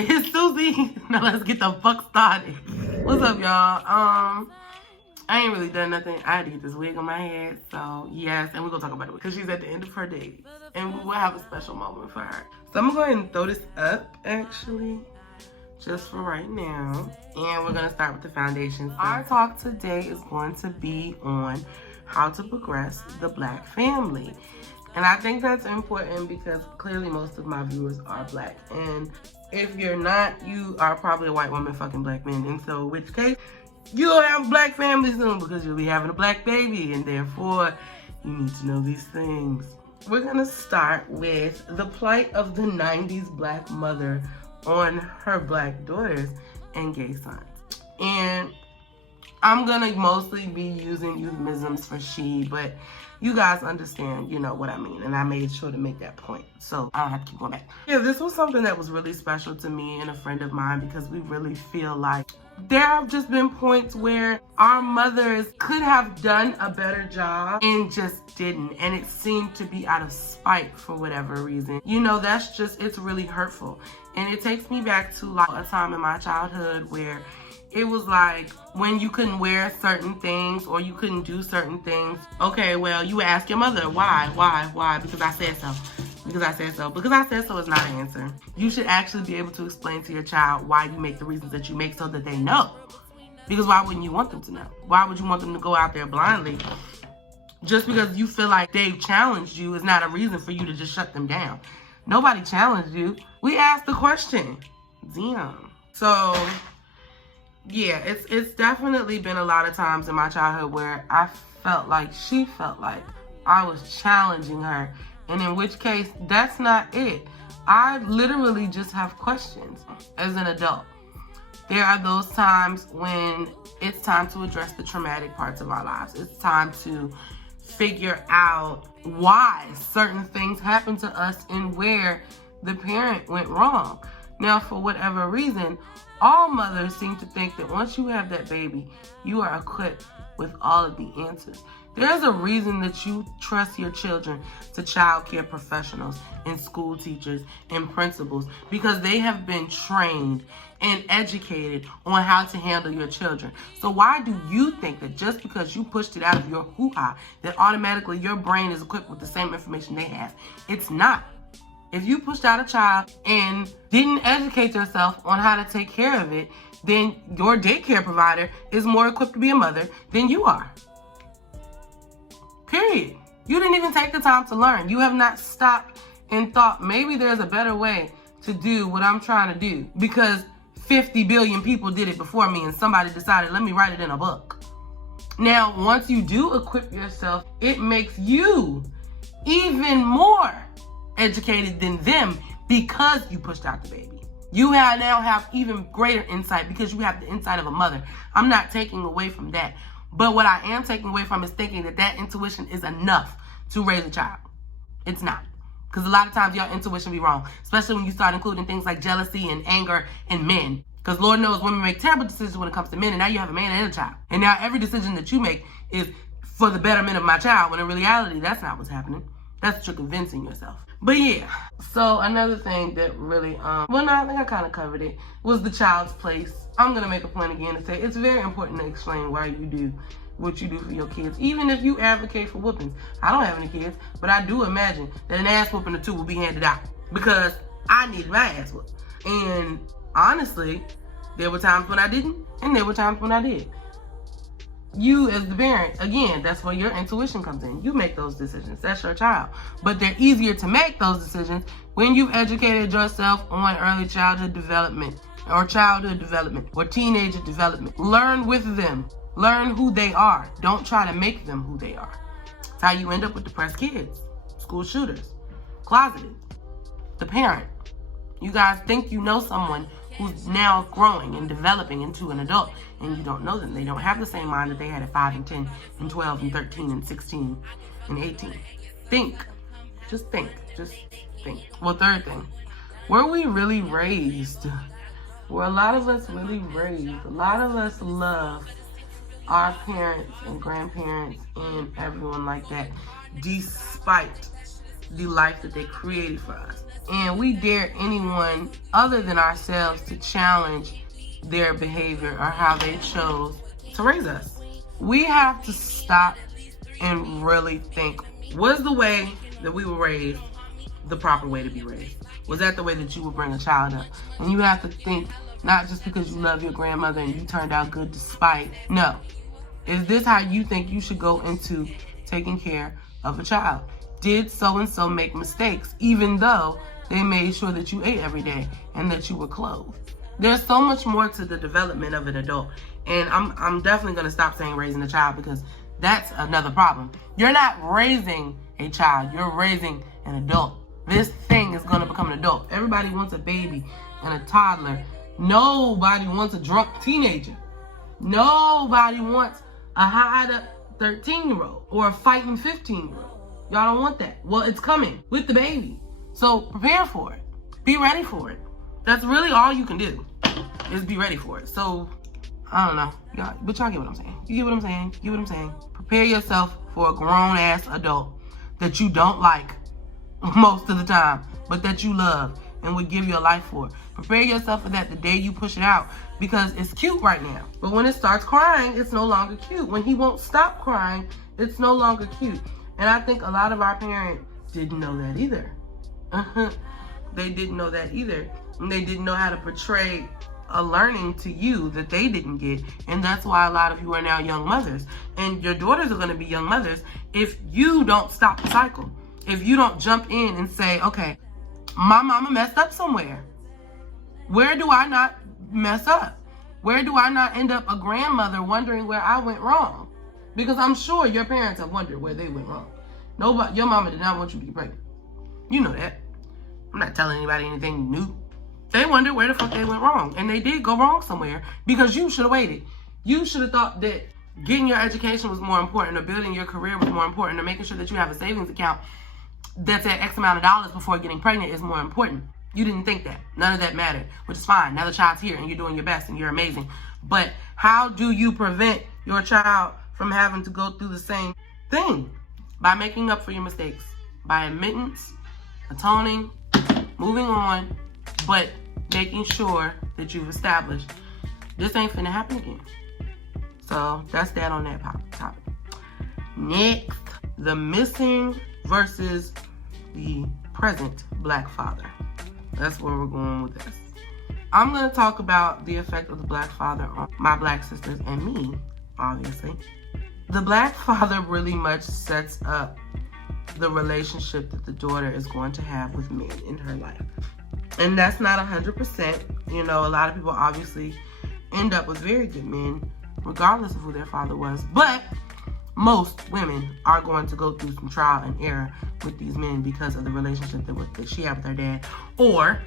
It's Susie. Now let's get the fuck started. What's up, y'all? I ain't really done nothing. I had to get this wig on my head, so yes, and we're gonna talk about it because she's at the end of her day, and we will have a special moment for her. So I'm gonna go ahead and throw this up, actually, just for right now, and we're gonna start with the foundation. So our talk today is going to be on how to progress the Black family. And I think that's important because clearly most of my viewers are Black. And if you're not, you are probably a white woman fucking Black men. And so in which case, you'll have a Black family soon because you'll be having a Black baby. And therefore, you need to know these things. We're gonna start with the plight of the 90s Black mother on her Black daughters and gay sons. And I'm gonna mostly be using euphemisms for she, but you guys understand, you know what I mean, and I made sure to make that point, so I don't have to keep going back. Yeah, this was something that was really special to me and a friend of mine because we really feel like there have just been points where our mothers could have done a better job and just didn't, and it seemed to be out of spite for whatever reason. You know, that's just, it's really hurtful, and it takes me back to like a time in my childhood where it was like when you couldn't wear certain things or you couldn't do certain things. Okay, well, you would ask your mother, why? Because I said so. Because I said so. Because I said so is not an answer. You should actually be able to explain to your child why you make the reasons that you make so that they know. Because why wouldn't you want them to know? Why would you want them to go out there blindly? Just because you feel like they've challenged you is not a reason for you to just shut them down. Nobody challenged you. We asked the question. Damn. So yeah, it's definitely been a lot of times in my childhood where I felt like she felt like I was challenging her. And in which case, that's not it. I literally just have questions as an adult. There are those times when it's time to address the traumatic parts of our lives. It's time to figure out why certain things happen to us and where the parent went wrong. Now, for whatever reason, all mothers seem to think that once you have that baby, you are equipped with all of the answers. There's a reason that you trust your children to child care professionals and school teachers and principals, because they have been trained and educated on how to handle your children. So why do you think that just because you pushed it out of your hoo-ha, that automatically your brain is equipped with the same information they have? It's not. If you pushed out a child and didn't educate yourself on how to take care of it, then your daycare provider is more equipped to be a mother than you are. Period. You didn't even take the time to learn. You have not stopped and thought, maybe there's a better way to do what I'm trying to do because 50 billion people did it before me and somebody decided, let me write it in a book. Now, once you do equip yourself, it makes you even more educated than them because you pushed out the baby. You now have even greater insight because you have the insight of a mother. I'm not taking away from that. But what I am taking away from is thinking that that intuition is enough to raise a child. It's not. Because a lot of times your intuition be wrong, especially when you start including things like jealousy and anger in men. Because Lord knows women make terrible decisions when it comes to men, and now you have a man and a child. And now every decision that you make is for the betterment of my child, when in reality, that's not what's happening. That's what you're convincing yourself. But yeah, so another thing that really, well, no, I think I kind of covered it, was the child's place. I'm going to make a point again to say it's very important to explain why you do what you do for your kids, even if you advocate for whoopings. I don't have any kids, but I do imagine that an ass whooping or two will be handed out because I needed my ass whooped. And honestly, there were times when I didn't, and there were times when I did. You as the parent, again, that's where your intuition comes in. You make those decisions. That's your child. But they're easier to make those decisions when you've educated yourself on early childhood development or teenager development. Learn with them. Learn who they are. Don't try to make them who they are. It's how you end up with depressed kids, school shooters, closeted, the parent. You guys think you know someone who's now growing and developing into an adult, and you don't know them. They don't have the same mind that they had at 5 and 10 and 12 and 13 and 16 and 18. Think. Just think. Just think. Well, third thing. Were we really raised? Were a lot of us really raised? A lot of us love our parents and grandparents and everyone like that, despite the life that they created for us. and we dare anyone other than ourselves to challenge their behavior or how they chose to raise us. We have to stop and really think, was the way that we were raised the proper way to be raised? Was that the way that you would bring a child up? And you have to think, not just because you love your grandmother and you turned out good despite. No. Is this how you think you should go into taking care of a child? Did so-and-so make mistakes, even though they made sure that you ate every day and that you were clothed? There's so much more to the development of an adult. And I'm definitely going to stop saying raising a child, because that's another problem. You're not raising a child. You're raising an adult. This thing is going to become an adult. Everybody wants a baby and a toddler. Nobody wants a drunk teenager. Nobody wants a high-up 13-year-old or a fighting 15-year-old. Y'all don't want that. Well, it's coming with the baby. So prepare for it. Be ready for it. That's really all you can do, is be ready for it. So, I don't know. But y'all get what I'm saying. You get what I'm saying? You get what I'm saying? Prepare yourself for a grown-ass adult that you don't like most of the time, but that you love and would give your life for. Prepare yourself for that the day you push it out, because it's cute right now. But when it starts crying, it's no longer cute. When he won't stop crying, it's no longer cute. And I think a lot of our parents didn't know that either. They didn't know that either. And they didn't know how to portray a learning to you that they didn't get. And that's why a lot of you are now young mothers. And your daughters are going to be young mothers if you don't stop the cycle. If you don't jump in and say, okay, my mama messed up somewhere. Where do I not mess up? Where do I not end up a grandmother wondering where I went wrong? Because I'm sure your parents have wondered where they went wrong. Nobody, your mama did not want you to get pregnant. You know that. I'm not telling anybody anything new. They wondered where the fuck they went wrong. And they did go wrong somewhere, because you should have waited. You should have thought that getting your education was more important, or building your career was more important, or making sure that you have a savings account that's at X amount of dollars before getting pregnant is more important. You didn't think that. None of that mattered, which is fine. Now the child's here and you're doing your best and you're amazing. But how do you prevent your child from having to go through the same thing? By making up for your mistakes. By admittance, atoning, moving on, but making sure that you've established this ain't finna happen again. So that's that on that topic. Next, the missing versus the present black father. That's where we're going with this. I'm going to talk about the effect of the black father on my black sisters and me, obviously. The black father really much sets up the relationship that the daughter is going to have with men in her life. And that's not 100%. You know, a lot of people obviously end up with very good men, regardless of who their father was. But most women are going to go through some trial and error with these men because of the relationship that she had with her dad. Or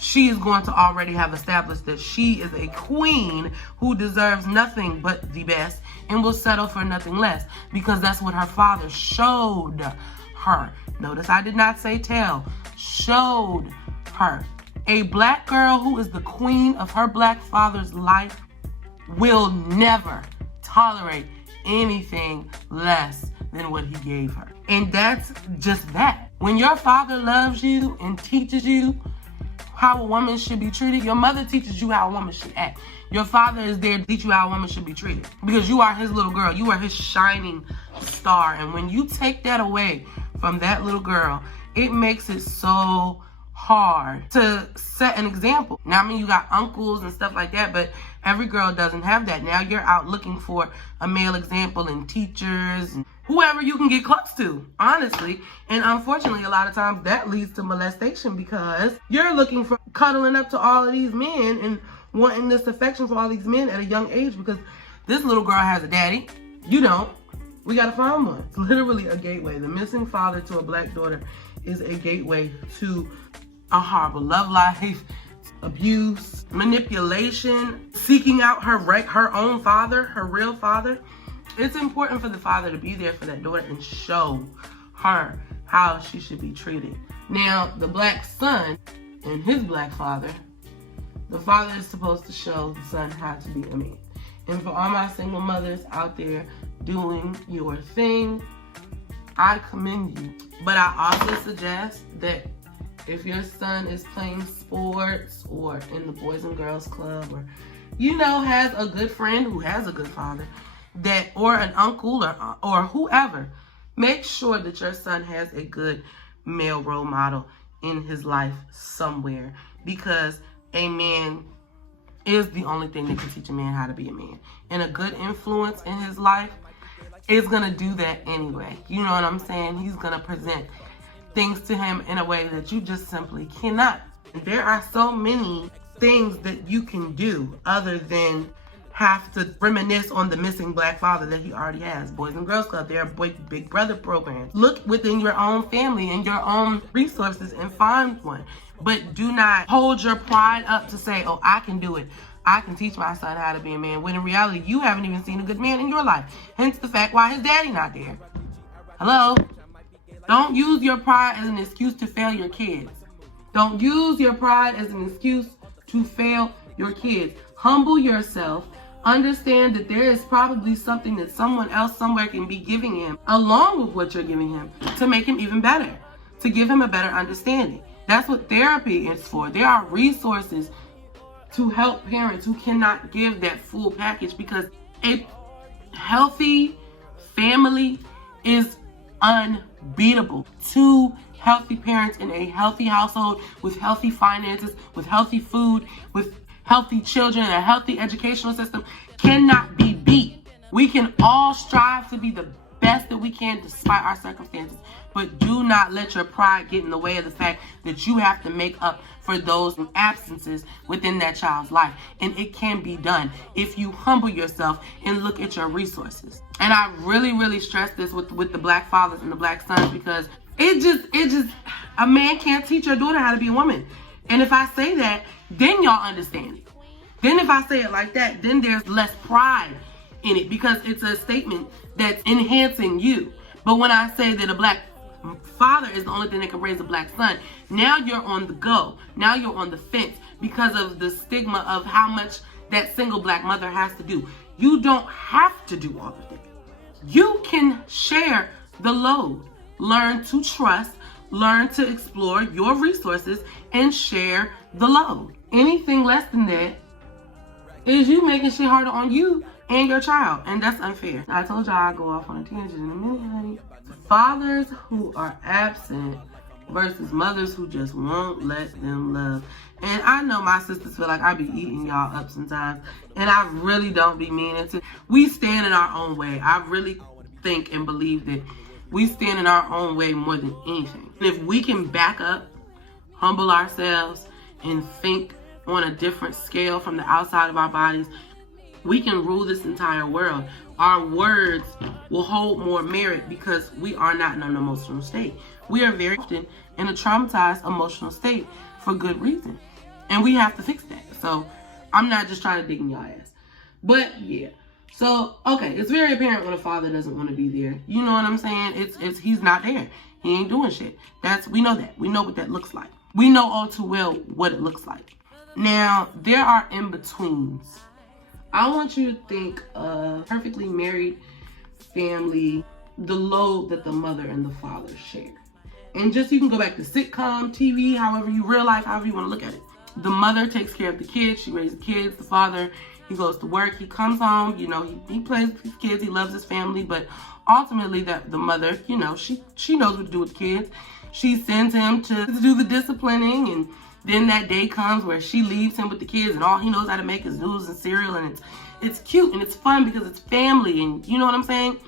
she is going to already have established that she is a queen who deserves nothing but the best and will settle for nothing less, because that's what her father showed her. Notice I did not say tell. Showed her. A black girl who is the queen of her black father's life will never tolerate anything less than what he gave her. And that's just that. When your father loves you and teaches you how a woman should be treated, your mother teaches you how a woman should act. Your father is there to teach you how a woman should be treated, because you are his little girl. You are his shining star. And when you take that away from that little girl, it makes it so hard to set an example. Now, I mean, you got uncles and stuff like that, but every girl doesn't have that. Now you're out looking for a male example in teachers and whoever you can get close to, honestly. And unfortunately, a lot of times that leads to molestation, because you're looking for cuddling up to all of these men and wanting this affection for all these men at a young age, because this little girl has a daddy. You don't. We gotta find one. It's literally a gateway. The missing father to a black daughter is a gateway to a horrible love life, abuse, manipulation, seeking out her own father, her real father. It's important for the father to be there for that daughter and show her how she should be treated. Now, the black son and his black father, the father is supposed to show the son how to be a man. And for all my single mothers out there doing your thing, I commend you. But I also suggest that If your son is playing sports or in the Boys and Girls Club, or, you know, has a good friend who has a good father, that, or an uncle or whoever, make sure that your son has a good male role model in his life somewhere, because a man is the only thing that can teach a man how to be a man. And a good influence in his life is going to do that anyway. You know what I'm saying? He's going to present things to him in a way that you just simply cannot. There are so many things that you can do other than have to reminisce on the missing black father that he already has. Boys and Girls Club, there are Big Brother programs. Look within your own family and your own resources and find one. But do not hold your pride up to say, oh, I can do it. I can teach my son how to be a man. When in reality, you haven't even seen a good man in your life. Hence the fact why his daddy not there. Hello? Don't use your pride as an excuse to fail your kids. Don't use your pride as an excuse to fail your kids. Humble yourself. Understand that there is probably something that someone else somewhere can be giving him along with what you're giving him to make him even better, to give him a better understanding. That's what therapy is for. There are resources to help parents who cannot give that full package, because a healthy family is unbeatable. Two healthy parents in a healthy household with healthy finances, with healthy food, with healthy children, and a healthy educational system cannot be beat. We can all strive to be the best that we can despite our circumstances, but do not let your pride get in the way of the fact that you have to make up for those absences within that child's life. And it can be done if you humble yourself and look at your resources. And I really, really stress this with the black fathers and the black sons, because it just, a man can't teach your daughter how to be a woman. And if I say that, then y'all understand it. Then if I say it like that, then there's less pride in it, because it's a statement that's enhancing you. But when I say that a black father is the only thing that can raise a black son, now you're on the go. Now you're on the fence because of the stigma of how much that single black mother has to do. You don't have to do all of that. You can share the load. Learn to trust, learn to explore your resources, and share the load. Anything less than that is you making shit harder on you and your child, and that's unfair. I told y'all I'd go off on a tangent in a minute, honey. Fathers who are absent versus mothers who just won't let them love. And I know my sisters feel like I be eating y'all up sometimes, and I really don't be meaning to. We stand in our own way. I really think and believe that we stand in our own way more than anything. And if we can back up, humble ourselves, and think on a different scale from the outside of our bodies, we can rule this entire world. Our words will hold more merit because we are not in an emotional state. We are very often in a traumatized emotional state for good reason. And we have to fix that. So I'm not just trying to dig in your ass. But yeah. So, okay, it's very apparent when a father doesn't want to be there. You know what I'm saying? It's he's not there. He ain't doing shit. We know that. We know what that looks like. We know all too well what it looks like. Now, there are in-betweens. I want you to think of perfectly married family, the load that the mother and the father share. And just, you can go back to sitcom, TV, however you, real life, however you want to look at it. The mother takes care of the kids. She raises the kids. The father, he goes to work. He comes home. You know, he plays with his kids. He loves his family. But ultimately, that the mother, you know, she knows what to do with the kids. She sends him to do the disciplining, and then that day comes where she leaves him with the kids, and all he knows how to make is noodles and cereal, and it's cute and it's fun because it's family, and you know what I'm saying?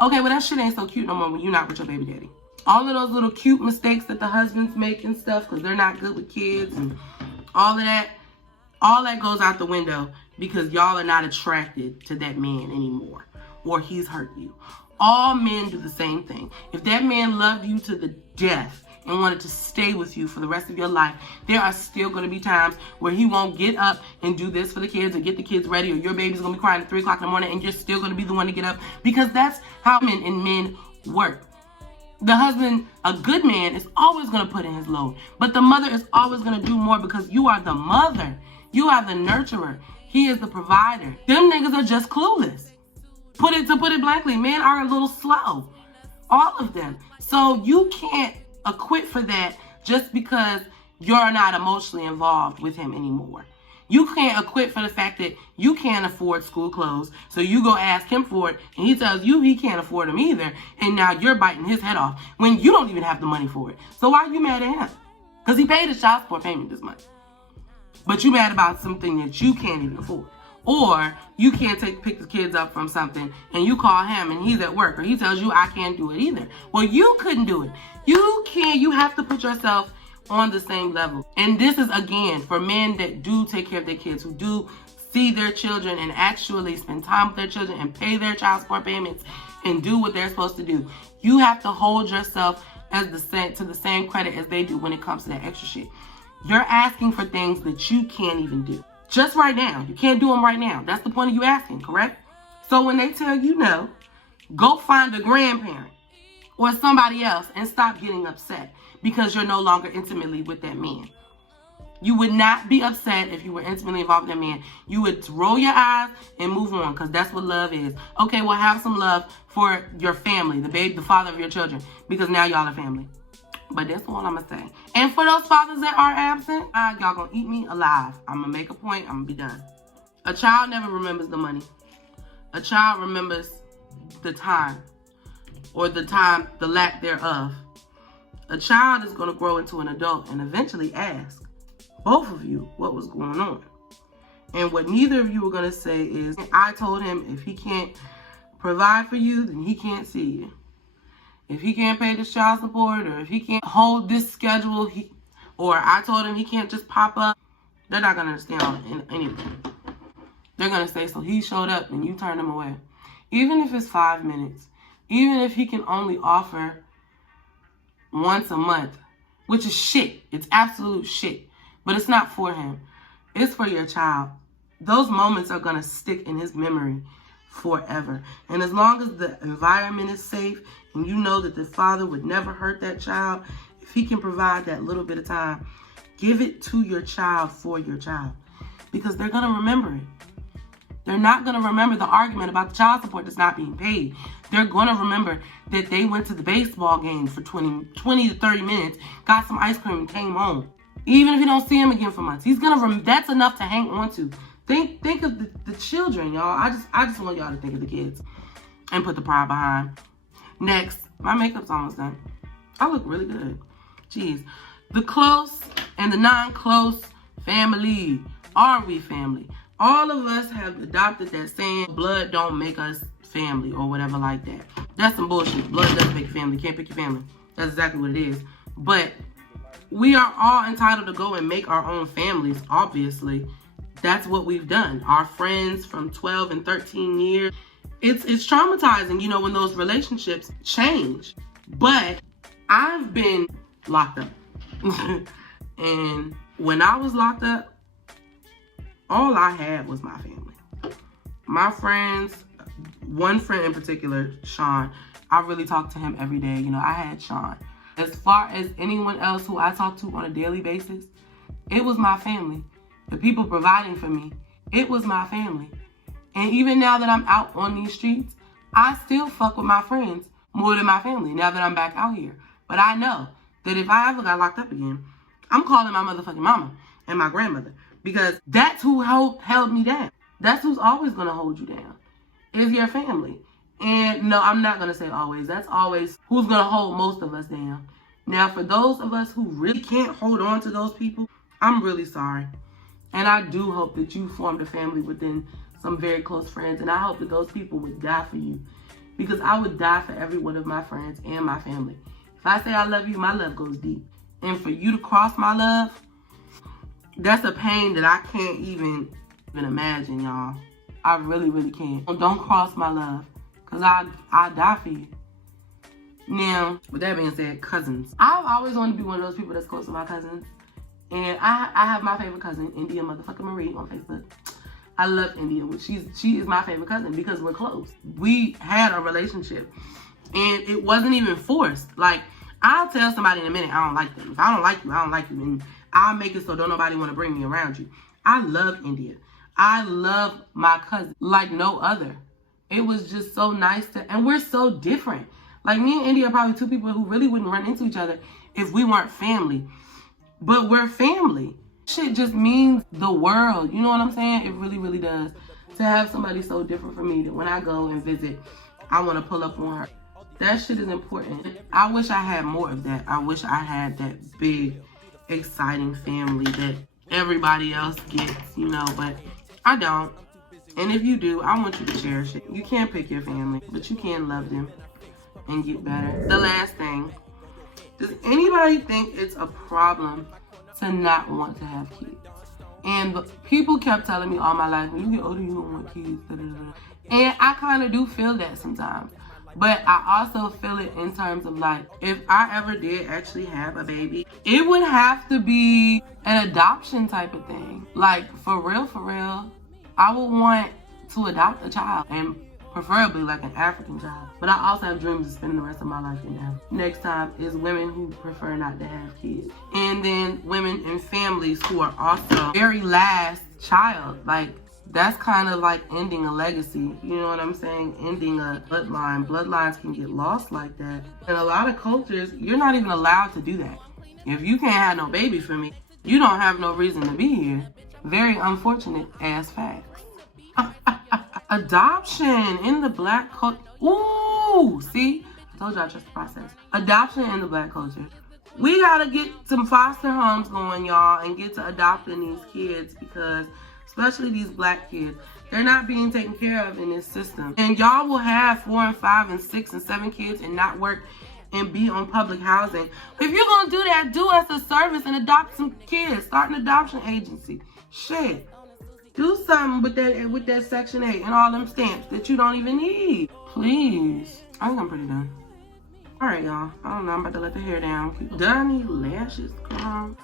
Okay, well, that shit ain't so cute no more when you're not with your baby daddy. All of those little cute mistakes that the husbands make and stuff because they're not good with kids and all that goes out the window because y'all are not attracted to that man anymore, or he's hurt you. All men do the same thing. If that man loved you to the death and wanted to stay with you for the rest of your life, there are still going to be times where he won't get up and do this for the kids or get the kids ready, or your baby's going to be crying at 3 o'clock in the morning and you're still going to be the one to get up, because that's how men and men work. The husband, a good man, is always going to put in his load, but the mother is always going to do more because you are the mother. You are the nurturer. He is the provider. Them niggas are just clueless. To put it blankly, men are a little slow. All of them. So you can't acquit for that just because you're not emotionally involved with him anymore. You can't acquit for the fact that you can't afford school clothes. So you go ask him for it, and he tells you he can't afford them either. And now you're biting his head off when you don't even have the money for it. So why are you mad at him? Because he paid his child support payment this month. But you mad about something that you can't even afford. Or you can't pick the kids up from something and you call him and he's at work, or he tells you I can't do it either. Well, you couldn't do it. You have to put yourself on the same level. And this is, again, for men that do take care of their kids, who do see their children and actually spend time with their children and pay their child support payments and do what they're supposed to do. You have to hold yourself to the same credit as they do when it comes to that extra shit. You're asking for things that you can't even do. Just right now. You can't do them right now. That's the point of you asking, correct? So when they tell you no, go find a grandparent or somebody else and stop getting upset because you're no longer intimately with that man. You would not be upset if you were intimately involved with that man. You would roll your eyes and move on, because that's what love is. Okay, well, have some love for your family, the father of your children, because now y'all are family. But that's all I'm going to say. And for those fathers that are absent, y'all going to eat me alive. I'm going to make a point. I'm going to be done. A child never remembers the money. A child remembers the time, or the lack thereof. A child is going to grow into an adult and eventually ask both of you what was going on. And what neither of you are going to say is, I told him if he can't provide for you, then he can't see you. If he can't pay this child support, or if he can't hold this schedule, or I told him he can't just pop up, they're not going to understand anything. They're going to say, so he showed up and you turned him away. Even if it's 5 minutes, even if he can only offer once a month, which is shit. It's absolute shit. But it's not for him. It's for your child. Those moments are going to stick in his memory forever. And as long as the environment is safe and you know that the father would never hurt that child, if he can provide that little bit of time, give it to your child for your child. Because they're going to remember it. They're not going to remember the argument about the child support that's not being paid. They're going to remember that they went to the baseball game for 20 to 30 minutes, got some ice cream, and came home. Even if you don't see him again for months, he's gonna. That's enough to hang on to. Think of the children, y'all. I just want y'all to think of the kids and put the pride behind. Next, my makeup's almost done. I look really good. Jeez, the close and the non-close family. Are we family? All of us have adopted that saying, blood don't make us family, or whatever like that. That's some bullshit. Blood doesn't make you family. You can't pick your family. That's exactly what it is. But we are all entitled to go and make our own families, obviously. That's what we've done. Our friends from 12 and 13 years. It's traumatizing, you know, when those relationships change. But I've been locked up. And when I was locked up, all I had was my family. My friends, one friend in particular, Sean, I really talked to him every day. You know, I had Sean. As far as anyone else who I talk to on a daily basis, it was my family. The people providing for me, it was my family. And even now that I'm out on these streets, I still fuck with my friends more than my family now that I'm back out here. But I know that if I ever got locked up again, I'm calling my motherfucking mama and my grandmother, because that's who held me down. That's who's always going to hold you down, is your family. And no, I'm not going to say always. That's always who's going to hold most of us down. Now, for those of us who really can't hold on to those people, I'm really sorry. And I do hope that you formed a family within some very close friends. And I hope that those people would die for you. Because I would die for every one of my friends and my family. If I say I love you, my love goes deep. And for you to cross my love, that's a pain that I can't even imagine, y'all. I really, really can't. Don't cross my love. Because I die for you. Now, with that being said, cousins. I've always wanted to be one of those people that's close to my cousins. And I have my favorite cousin, India motherfucking Marie, on Facebook. I love India. She is my favorite cousin because we're close. We had a relationship. And it wasn't even forced. Like, I'll tell somebody in a minute I don't like them. If I don't like you, I don't like you. And I'll make it so don't nobody want to bring me around you. I love India. I love my cousin like no other. It was just so nice and we're so different. Like, me and India are probably two people who really wouldn't run into each other if we weren't family. But we're family. Shit just means the world. You know what I'm saying? It really, really does. To have somebody so different from me that when I go and visit, I want to pull up on her. That shit is important. I wish I had more of that. I wish I had that big, exciting family that everybody else gets, you know, but I don't. And if you do, I want you to cherish it. You can't pick your family, but you can love them and get better. The last thing, does anybody think it's a problem to not want to have kids? And people kept telling me all my life, when you get older, you don't want kids. Da, da, da. And I kind of do feel that sometimes. But I also feel it in terms of like, if I ever did actually have a baby, it would have to be an adoption type of thing. Like, for real, I would want to adopt a child, and preferably like an African child. But I also have dreams of spending the rest of my life in them. Next time is women who prefer not to have kids. And then women in families who are also very last child. Like, that's kind of like ending a legacy. You know what I'm saying? Ending a bloodline. Bloodlines can get lost like that. In a lot of cultures, you're not even allowed to do that. If you can't have no baby for me, you don't have no reason to be here. Very unfortunate ass facts. Adoption in the black culture. Ooh, see? I told you I trust the process. Adoption in the black culture. We gotta get some foster homes going, y'all, and get to adopting these kids, because especially these black kids, they're not being taken care of in this system. And y'all will have 4 and 5 and 6 and 7 kids and not work and be on public housing. If you're gonna do that, do us a service and adopt some kids. Start an adoption agency. Shit. Do something with that Section 8 and all them stamps that you don't even need. Please. I think I'm pretty done. All right, y'all. I don't know. I'm about to let the hair down. Do I need lashes? Come on.